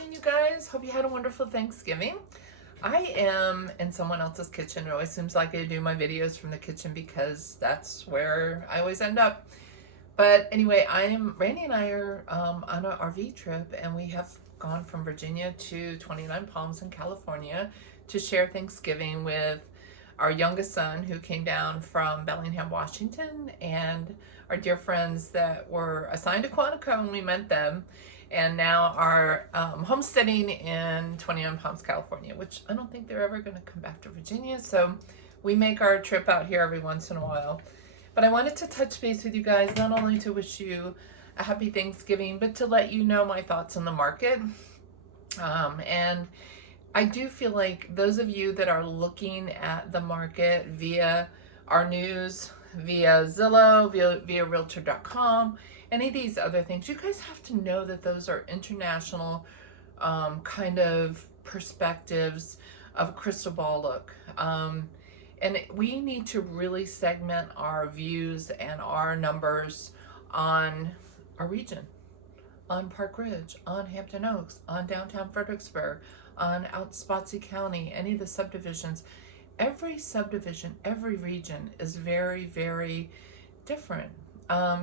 morning, you guys. Hope you had a wonderful Thanksgiving. I am in someone else's kitchen. It always seems like I do my videos from the kitchen because that's where I always end up. But anyway, Randy and I are on an RV trip, and we have gone from Virginia to 29 Palms in California to share Thanksgiving with our youngest son, who came down from Bellingham, Washington, and our dear friends that were assigned to Quantico when we met them, and now are homesteading in 29 Palms, California, which I don't think they're ever going to come back to Virginia. So we make our trip out here every once in a while. But I wanted to touch base with you guys, not only to wish you a happy Thanksgiving, but to let you know my thoughts on the market. And I do feel like those of you that are looking at the market via our news, via Zillow, via Realtor.com, any of these other things, you guys have to know that those are international kind of perspectives of a crystal ball look. And we need to really segment our views and our numbers on our region, on Park Ridge, on Hampton Oaks, on downtown Fredericksburg, on out Spotsy County, any of the subdivisions. Every subdivision, every region is very, very different.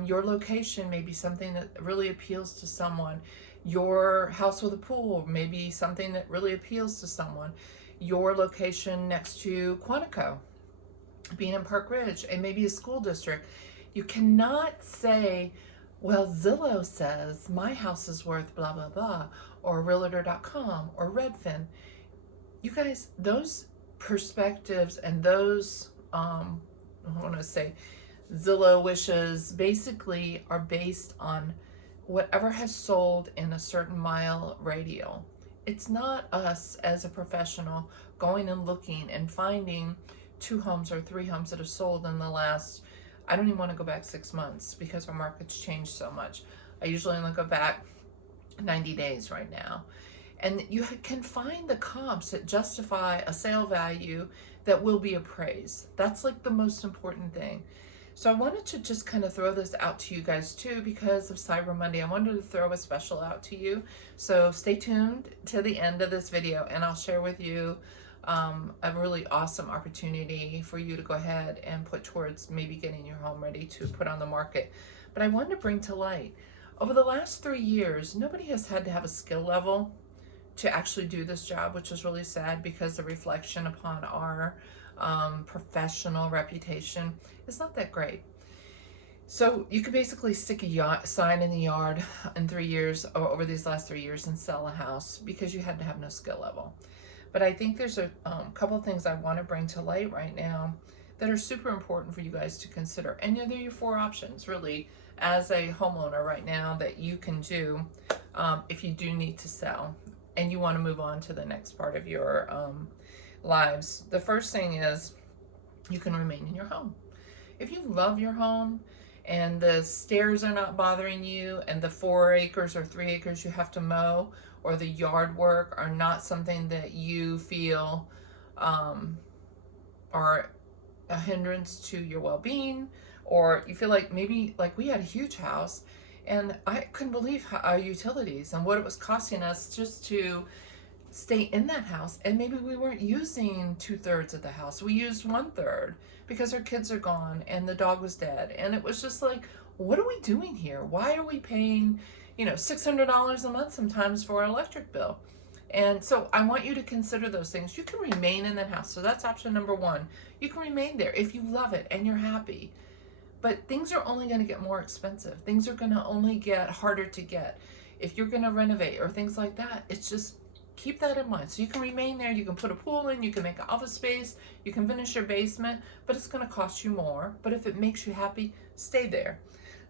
Your location may be something that really appeals to someone. Your house with a pool may be something that really appeals to someone. Your location next to Quantico, being in Park Ridge, and maybe a school district. You cannot say, well, Zillow says my house is worth blah, blah, blah, or Realtor.com or Redfin. You guys, those perspectives and those, I want to say, Zillow wishes basically are based on whatever has sold in a certain mile radius. It's not us as a professional going and looking and finding 2 homes or 3 homes that have sold in the last, I don't even want to go back 6 months because our market's changed so much. I usually only go back 90 days right now. And you can find the comps that justify a sale value that will be appraised. That's like the most important thing. So I wanted to just kind of throw this out to you guys too, because of Cyber Monday. I wanted to throw a special out to you. So stay tuned to the end of this video, and I'll share with you a really awesome opportunity for you to go ahead and put towards maybe getting your home ready to put on the market. But I wanted to bring to light, over the last 3 years, nobody has had to have a skill level to actually do this job, which is really sad because the reflection upon our professional reputation is not that great. So you could basically stick a sign in the yard in 3 years, or over these last 3 years, and sell a house because you had to have no skill level. But I think there's a couple of things I want to bring to light right now that are super important for you guys to consider. And they're your 4 options really as a homeowner right now that you can do if you do need to sell and you want to move on to the next part of your lives. The first thing is you can remain in your home. If you love your home and the stairs are not bothering you, and the 4 acres or 3 acres you have to mow, or the yard work are not something that you feel are a hindrance to your well-being, or you feel like maybe, like we had a huge house and I couldn't believe our utilities and what it was costing us just to stay in that house, and maybe we weren't using 2/3 of the house. We used 1/3 because our kids are gone and the dog was dead, and it was just like, what are we doing here? Why are we paying, $600 a month sometimes for our electric bill? And so I want you to consider those things. You can remain in that house. So that's option number 1. You can remain there if you love it and you're happy. But things are only going to get more expensive. Things are going to only get harder to get. If you're going to renovate or things like that, it's just, keep that in mind. So you can remain there. You can put a pool in. You can make an office space. You can finish your basement, but it's going to cost you more. But if it makes you happy, stay there.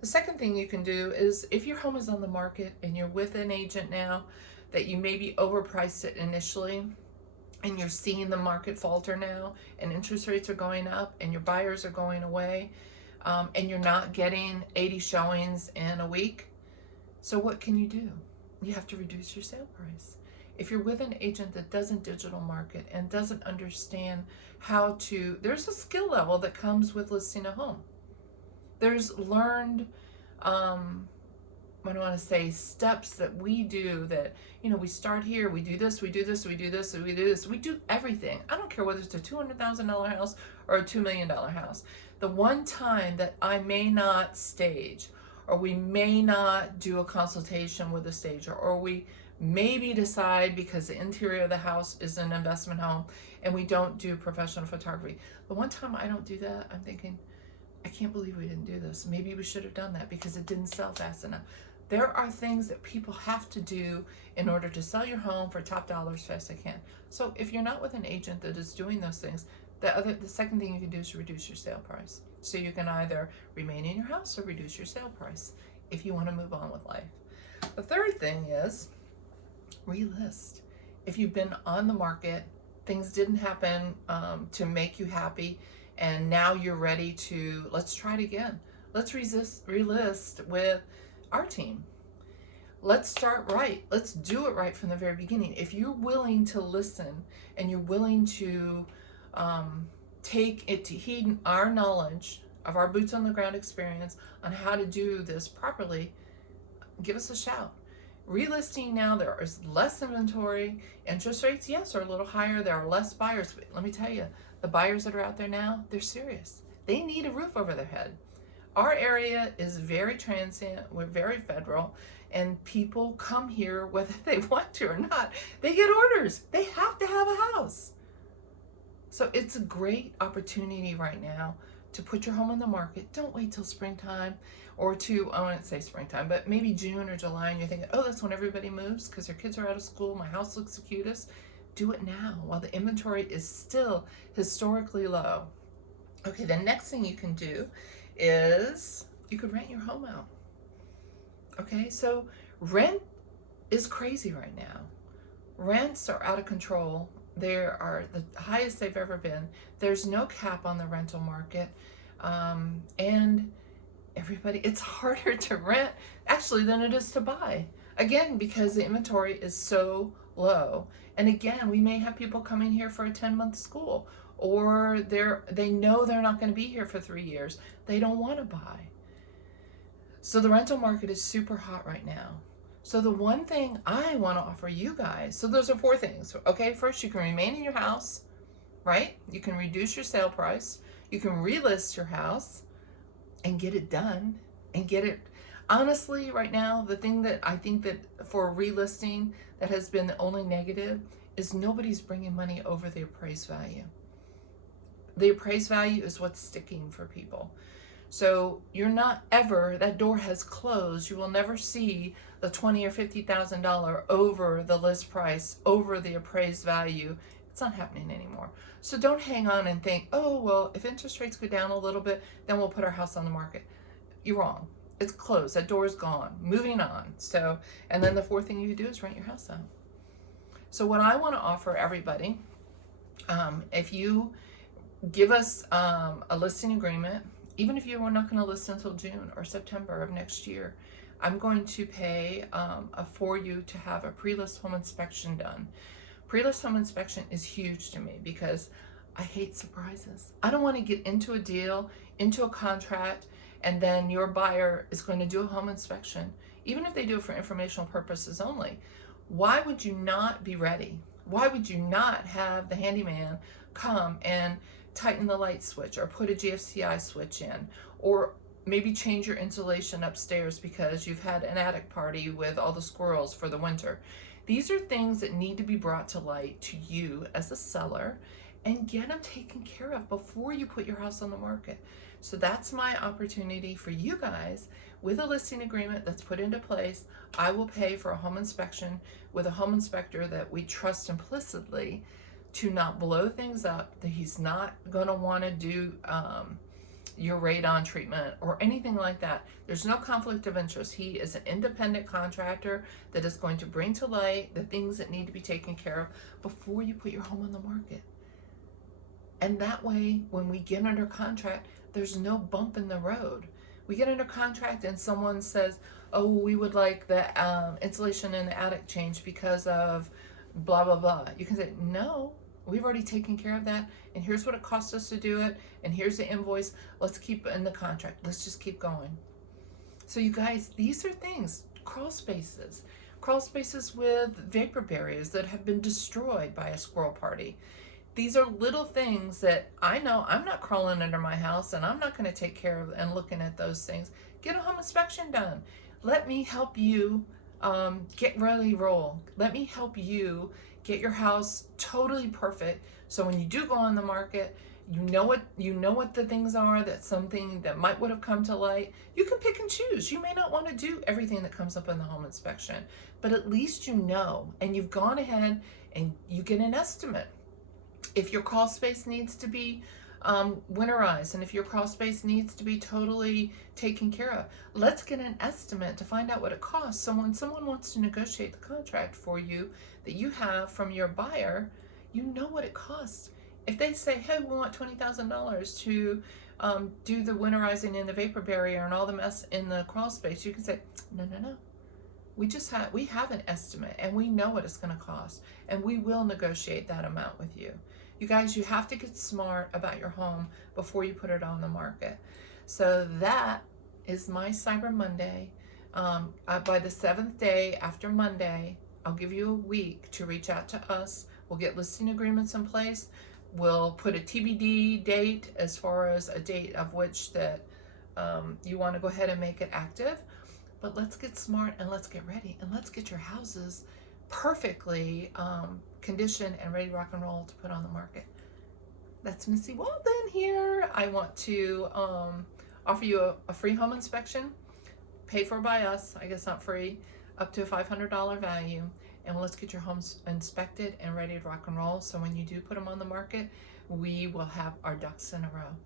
The second thing you can do is, if your home is on the market and you're with an agent now that you maybe overpriced it initially, and you're seeing the market falter now, and interest rates are going up and your buyers are going away, and you're not getting 80 showings in a week, so what can you do? You have to reduce your sale price. If you're with an agent that doesn't digital market and doesn't understand how to, there's a skill level that comes with listing a home. There's learned what do I want to say, steps that we do that, you know, we start here, we do this, we do this, we do this, we do this, we do everything. I don't care whether it's a $200,000 house or a $2 million house. The one time that I may not stage, or we may not do a consultation with a stager, or we maybe decide because the interior of the house is an investment home and we don't do professional photography. The one time I don't do that, I'm thinking, I can't believe we didn't do this. Maybe we should have done that because it didn't sell fast enough. There are things that people have to do in order to sell your home for top dollar as fast as they can. So if you're not with an agent that is doing those things, the second thing you can do is reduce your sale price. So you can either remain in your house or reduce your sale price if you want to move on with life. The third thing is relist. If you've been on the market, things didn't happen to make you happy, and now you're ready to, let's try it again. Let's relist with our team. Let's start right. Let's do it right from the very beginning. If you're willing to listen and you're willing to take it to heed our knowledge of our boots on the ground experience on how to do this properly, give us a shout. Relisting now, there is less inventory. Interest rates, yes, are a little higher. There are less buyers. But let me tell you, the buyers that are out there now, they're serious. They need a roof over their head. Our area is very transient. We're very federal. And people come here whether they want to or not. They get orders. They have to have a house. So it's a great opportunity right now to put your home on the market. Don't wait till springtime, or to, I wouldn't say springtime, but maybe June or July, and you're thinking, oh, that's when everybody moves because their kids are out of school, my house looks the cutest. Do it now while the inventory is still historically low. Okay, the next thing you can do is you could rent your home out. Okay, so rent is crazy right now. Rents are out of control. They are the highest they've ever been. There's no cap on the rental market. And everybody, it's harder to rent actually than it is to buy. Again, because the inventory is so low. And again, we may have people coming here for a 10-month school, or they know they're not going to be here for 3 years. They don't want to buy. So the rental market is super hot right now. So the one thing I want to offer you guys, so those are 4 things. Okay, first, you can remain in your house, right? You can reduce your sale price. You can relist your house and get it done and get it. Honestly, right now, the thing that I think that for relisting that has been the only negative is nobody's bringing money over the appraised value. The appraised value is what's sticking for people. So you're not ever, that door has closed. You will never see the $20,000 or $50,000 over the list price, over the appraised value. It's not happening anymore. So don't hang on and think, oh, well, if interest rates go down a little bit, then we'll put our house on the market. You're wrong. It's closed. That door's gone. Moving on. So, and then the 4th thing you do is rent your house out. So what I want to offer everybody, if you give us a listing agreement, even if you were not going to list until June or September of next year, I'm going to pay for you to have a pre-list home inspection done. Pre-list home inspection is huge to me because I hate surprises. I don't want to get into a deal, into a contract, and then your buyer is going to do a home inspection, even if they do it for informational purposes only. Why would you not be ready? Why would you not have the handyman come and tighten the light switch or put a GFCI switch in, or maybe change your insulation upstairs because you've had an attic party with all the squirrels for the winter? These are things that need to be brought to light to you as a seller and get them taken care of before you put your house on the market. So that's my opportunity for you guys. With a listing agreement that's put into place, I will pay for a home inspection with a home inspector that we trust implicitly to not blow things up, that he's not going to want to do your radon treatment or anything like that. There's no conflict of interest. He is an independent contractor that is going to bring to light the things that need to be taken care of before you put your home on the market. And that way, when we get under contract, there's no bump in the road. We get under contract and someone says, oh, we would like the insulation in the attic changed because of blah, blah, blah. You can say, no, we've already taken care of that, and here's what it cost us to do it, and here's the invoice. Let's keep it in the contract. Let's just keep going. So you guys, these are things. crawl spaces. Crawl spaces with vapor barriers that have been destroyed by a squirrel party. These are little things that I know I'm not crawling under my house, and I'm not going to take care of and looking at those things. Get a home inspection done. Let me help you get ready to roll. Let me help you get your house totally perfect, so when you do go on the market, you know what the things are, that something that might would have come to light. You can pick and choose. You may not want to do everything that comes up in the home inspection, but at least you know, and you've gone ahead and you get an estimate. If your crawl space needs to be winterized, and if your crawl space needs to be totally taken care of, let's get an estimate to find out what it costs. So when someone wants to negotiate the contract for you that you have from your buyer, you know what it costs. If they say, hey, we want $20,000 to do the winterizing and the vapor barrier and all the mess in the crawl space, you can say, no. We have an estimate, and we know what it's going to cost, and we will negotiate that amount with you. You guys, you have to get smart about your home before you put it on the market. So that is my Cyber Monday. By the 7th day after Monday, I'll give you a week to reach out to us. We'll get listing agreements in place. We'll put a TBD date, as far as a date of which that you want to go ahead and make it active. But let's get smart, and let's get ready, and let's get your houses perfectly conditioned and ready to rock and roll to put on the market. That's Missy Walden here. I want to offer you a free home inspection, paid for by us, I guess not free, up to a $500 value. And let's get your homes inspected and ready to rock and roll, so when you do put them on the market, we will have our ducks in a row.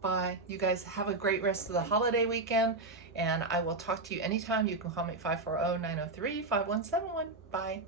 Bye. You guys have a great rest of the holiday weekend, and I will talk to you anytime. You can call me at 540-903-5171. Bye.